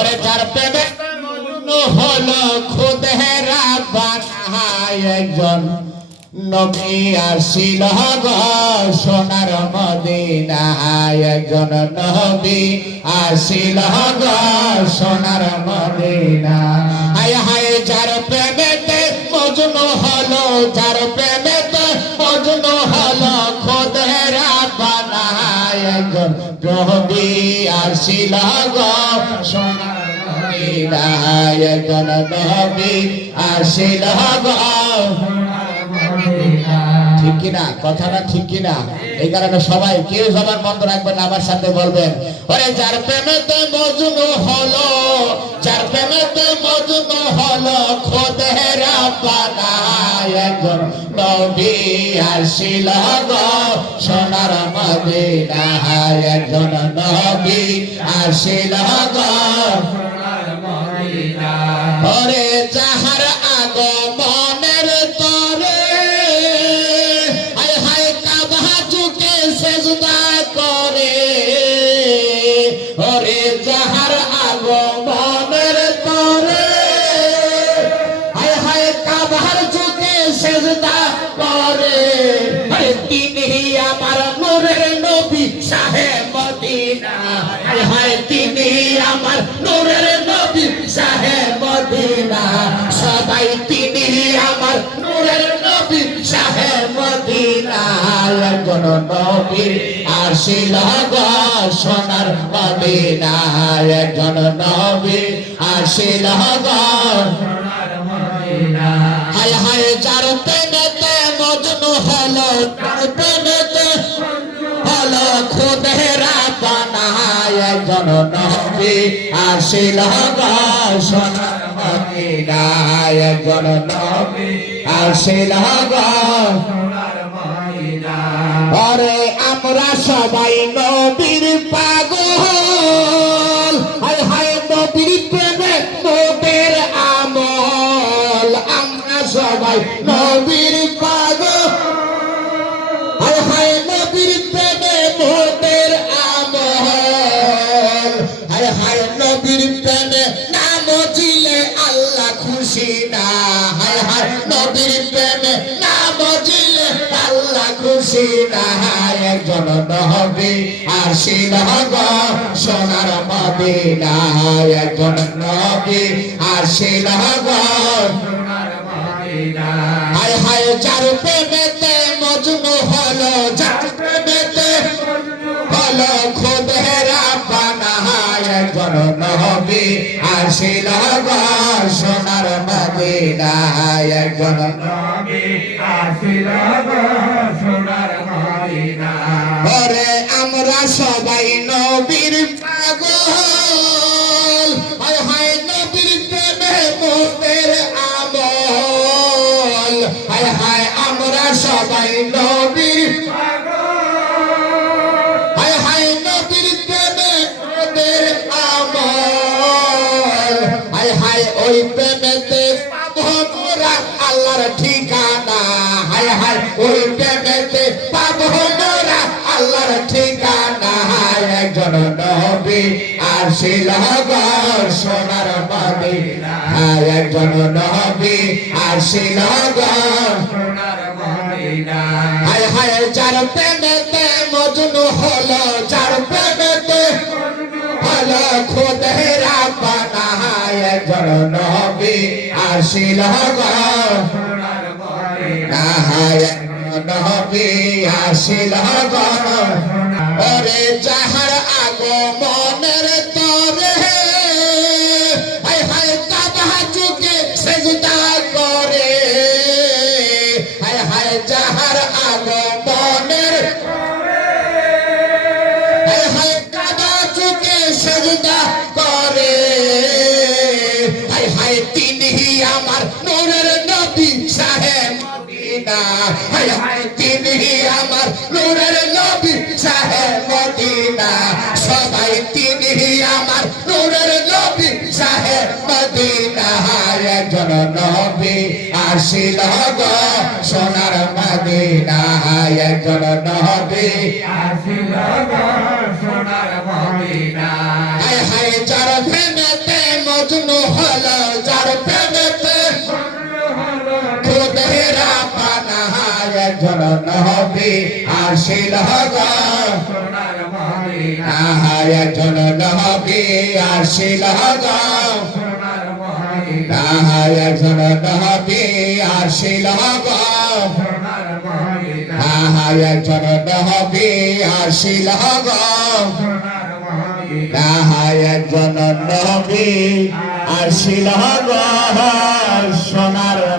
ওরে যার প্রেমে মজনু হলো খুদে রাব্বানা একজন নবী আসিল গো সোনার মদিনায় একজন নবী আসিল গো সোনার মদিনা হায় হায় যার প্রেমেতে মজনু হলো যার প্রেমেতে মজনু হলো খুদে রাব্বানা একজন নবী আসিল গো সোনার মদিনায় একজন নবী আসিল গো ঠিক কিনা কথাটা ঠিক কিনা এই কারণে সবাই কেউ জবান বন্ধ রাখবেন আমার সাথে বলবেন ওরে যার প্রেমেতে মজনু হলো যার প্রেমেতে মজনু হলো খুদে রাব্বানা একজন নবী আসিল গো সোনার মদিনায় একজন নবী আসিল গো সোনার মদিনা ওরে যাহার আগমনের তরে সেজদা করে ওরে যাহার আগমনের তরে হায় হায় কাবার যুগে সেজদা করে আরে তিনি আমার নূরের নবী শাহে মদিনা হায় হায় তিনি আমার নূরের নবী শাহে মদিনা সবাই তিনি আমার নূরের নবী শাহে মদিনা একজন নবী আসিল গো সোনার মদিনা একজন নবী আসিল গো সোনার মদিনা হায় হায় যার প্রেমেতে মজনু হলো যার প্রেমেতে হলো খুদে রাব্বানা একজন নবী আসিল গো সোনার মদিনা একজন নবী আসিল গো সোনার মদিনা আরে আমরা সবাই নবীর পাগল হায় হায় নবীর প্রেমে মোদের আমল আমরা সবাই নবীর পাগল হায় হায় নবীর প্রেমে মোদের আমল হায় হায় নবীর প্রেমে নাম জিলে আল্লাহ খুশি না হায় হায় নবীর প্রেমে নাম জিলে আল্লাহ খুশি না একজন নবী আসিল গো সোনার মদিনা একজন নবী আসিল গো সোনার মদিনা হায় হায় যার প্রেমেতে মজনু হলো যার প্রেমেতে হলো খুদে রাব্বানা একজন নবী আসিল গো সোনার মদিনা একজন নবী আসিল গো সোনার মদিনা ওরে আমরা সবাই নবীর পাগল হায় হায় নবীর প্রেমে মোদের আমল হায় হায় আমরা সবাই নবীর পাগল হায় হায় নবীর প্রেমে মোদের আমল হায় হায় ওই প্রেমেতে পাবো মোরা আল্লাহর ঠিকানা হায় হায় ওই প্রেমেতে পাবো মোরা আল্লাহর ঠিকানা একজন নবী আসিল গো সোনার মদিনা একজন নবী আসিল গো সোনার মদিনা হায় হায় যার প্রেমেতে মজনু হলো যার প্রেমেতে হলো খুদে রাব্বানা একজন নবী আসিল গো সোনার মদিনা নবী আসিল গো ওরে যাহার আগমনের তরে হায় হায় কাবা যুগে সেজদা করে হায় হায় যাহার আগমনের হায় হায় কাবা যুগে সেজদা করে হায় হায় তিনি আমার নূরের নবী শাহে মদিনা হায় হায় তিনি আমার নূরের নবী শাহে মদিনা সবাই তিনি আমার নূরের নবী শাহে মদিনা একজন নবী আসিল গো সোনার মদিনা একজন নবী আসিল গো সোনার মদিনা হায় হায় যার প্রেমেতে যার প্রেমেতে খুদেরা পানা একজন নবী আসিল গো একজন নবী আসিল গো একজন নবী আসিল গো একজন নবী আসিল গো একজন নবী আসিল গো সোনার